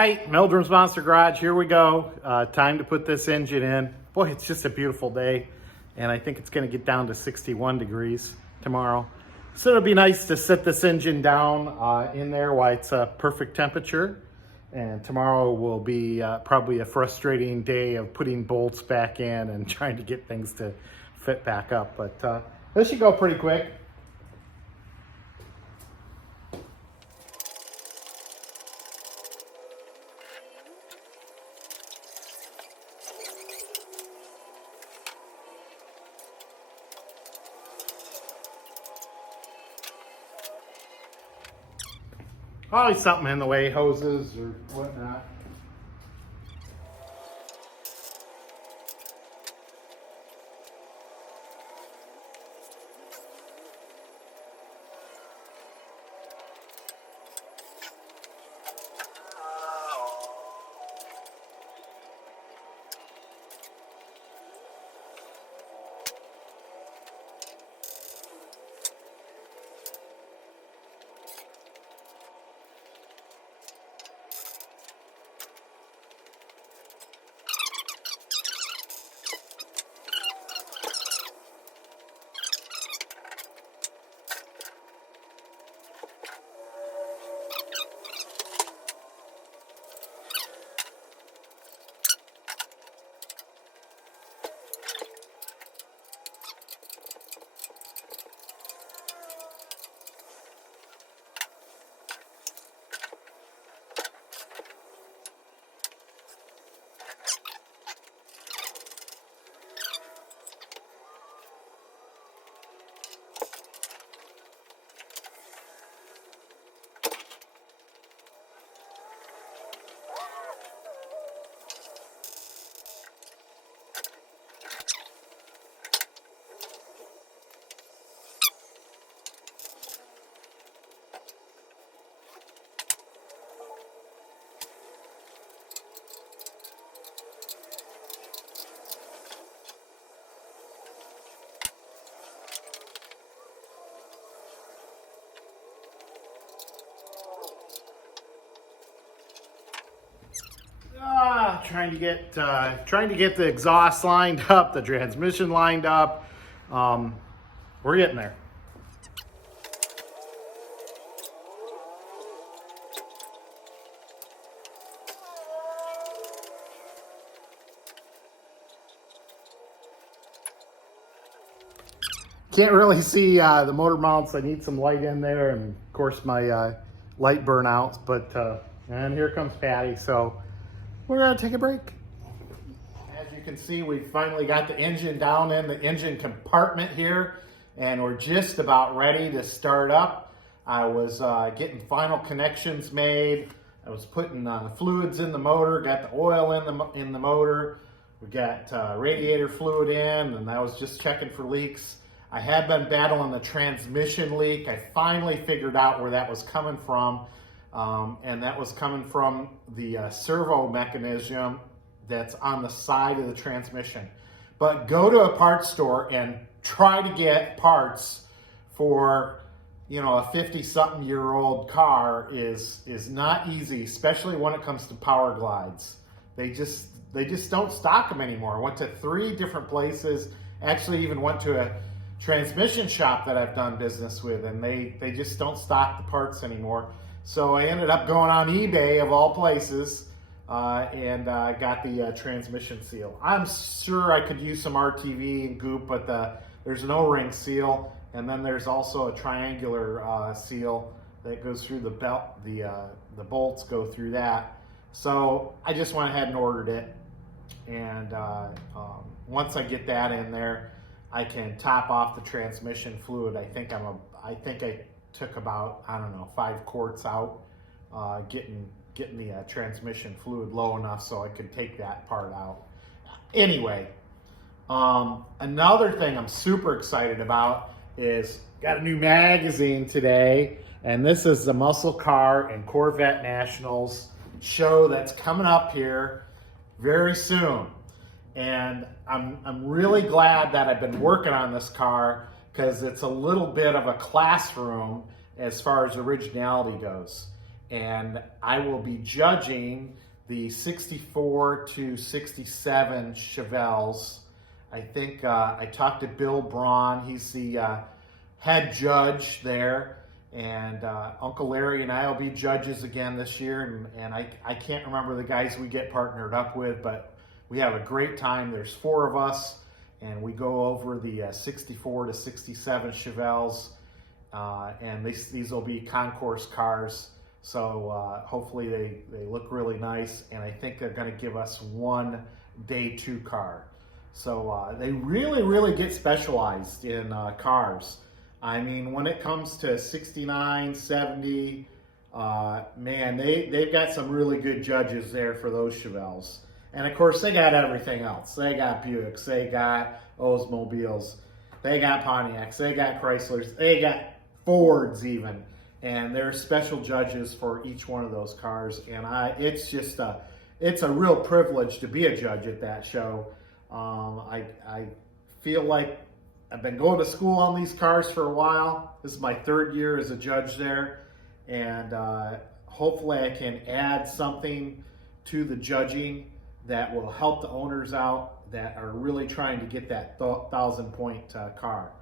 right, Meldrum's Monster Garage, here we go. Time to put this engine in. Boy, it's just a beautiful day, and I think it's gonna get down to 61 degrees tomorrow. So it'll be nice to set this engine down in there while it's a perfect temperature. And tomorrow will be probably a frustrating day of putting bolts back in and trying to get things to fit back up. But this should go pretty quick. Probably something in the way, hoses or whatnot. Trying to get the exhaust lined up, the transmission lined up. We're getting there. Can't really see the motor mounts. I need some light in there, and of course my light burnouts. But and here comes Patty. So we're gonna take a break. As you can see, we finally got the engine down in the engine compartment here, and we're just about ready to start up. I was getting final connections made. I was putting fluids in the motor, got the oil in the motor. We got radiator fluid in, and I was just checking for leaks. I had been battling the transmission leak. I finally figured out where that was coming from. And that was coming from the servo mechanism that's on the side of the transmission. But go to a parts store and try to get parts for, you know, a 50-something-year-old car is not easy, especially when it comes to power glides. They just don't stock them anymore. I went to 3 different places, actually even went to a transmission shop that I've done business with, and they just don't stock the parts anymore. So I ended up going on eBay of all places and got the transmission seal. I'm sure I could use some RTV and goop, but there's an O-ring seal, and then there's also a triangular seal that goes through the belt. The bolts go through that. So I just went ahead and ordered it, and once I get that in there, I can top off the transmission fluid. I think I took about, I don't know, 5 quarts out, getting the transmission fluid low enough so I could take that part out. Anyway, another thing I'm super excited about is got a new magazine today, and this is the Muscle Car and Corvette Nationals show that's coming up here very soon. And I'm really glad that I've been working on this car, because it's a little bit of a classroom as far as originality goes. and I will be judging the 64 to 67 Chevelles. I think I talked to Bill Braun. He's the head judge there. And Uncle Larry and I will be judges again this year. And I can't remember the guys we get partnered up with, but we have a great time. There's 4 of us, and we go over the 64 to 67 Chevelles. And these will be concourse cars. So hopefully they look really nice. And I think they're going to give us one day 2 car. So they really get specialized in cars. I mean, when it comes to 69, 70, man, they've got some really good judges there for those Chevelles. And of course, they got everything else. They got Buicks, they got Oldsmobiles, they got Pontiacs, they got Chryslers, they got Fords even. And there's special judges for each one of those cars. And it's just it's a real privilege to be a judge at that show. I feel like I've been going to school on these cars for a while. This is my 3rd year as a judge there. And hopefully I can add something to the judging that will help the owners out that are really trying to get that 1,000-point car.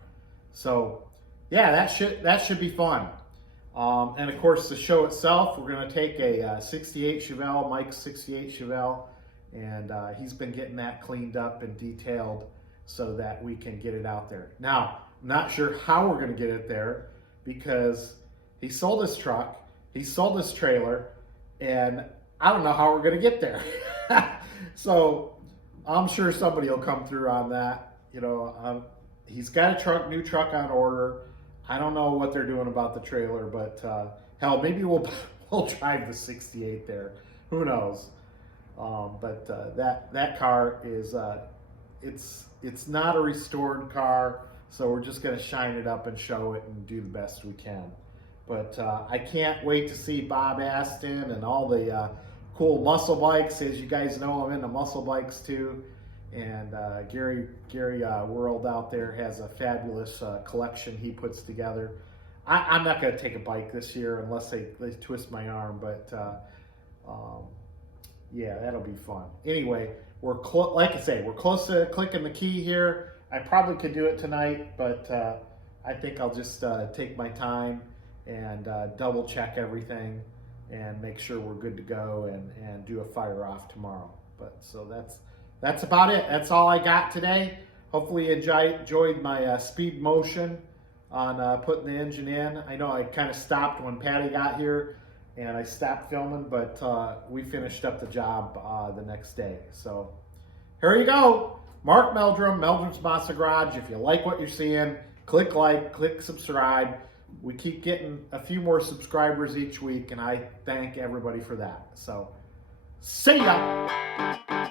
So yeah, that should be fun. And of course the show itself, we're going to take a 68 Chevelle, Mike's 68 Chevelle, and he's been getting that cleaned up and detailed so that we can get it out there. Now, I'm not sure how we're going to get it there because he sold his truck, he sold his trailer, and I don't know how we're going to get there. So I'm sure somebody will come through on that. You know, he's got a new truck on order. I don't know what they're doing about the trailer, but hell, maybe we'll drive the 68 there. Who knows? But that car is it's not a restored car, so we're just going to shine it up and show it and do the best we can. But I can't wait to see Bob Aston and all the cool muscle bikes. As you guys know, I'm into muscle bikes too. And Gary World out there has a fabulous collection he puts together. I'm not going to take a bike this year unless they twist my arm, but yeah, that'll be fun. Anyway, like I say, we're close to clicking the key here. I probably could do it tonight, but I think I'll just take my time and double check everything and make sure we're good to go and do a fire off tomorrow. But so that's about it. That's all I got today. Hopefully you enjoyed my speed motion on putting the engine in. I know I kind of stopped when Patty got here and I stopped filming, but we finished up the job the next day. So here you go. Mark Meldrum, Meldrum's Mazda Garage. If you like what you're seeing, click like, click subscribe. We keep getting a few more subscribers each week, and I thank everybody for that. So see ya.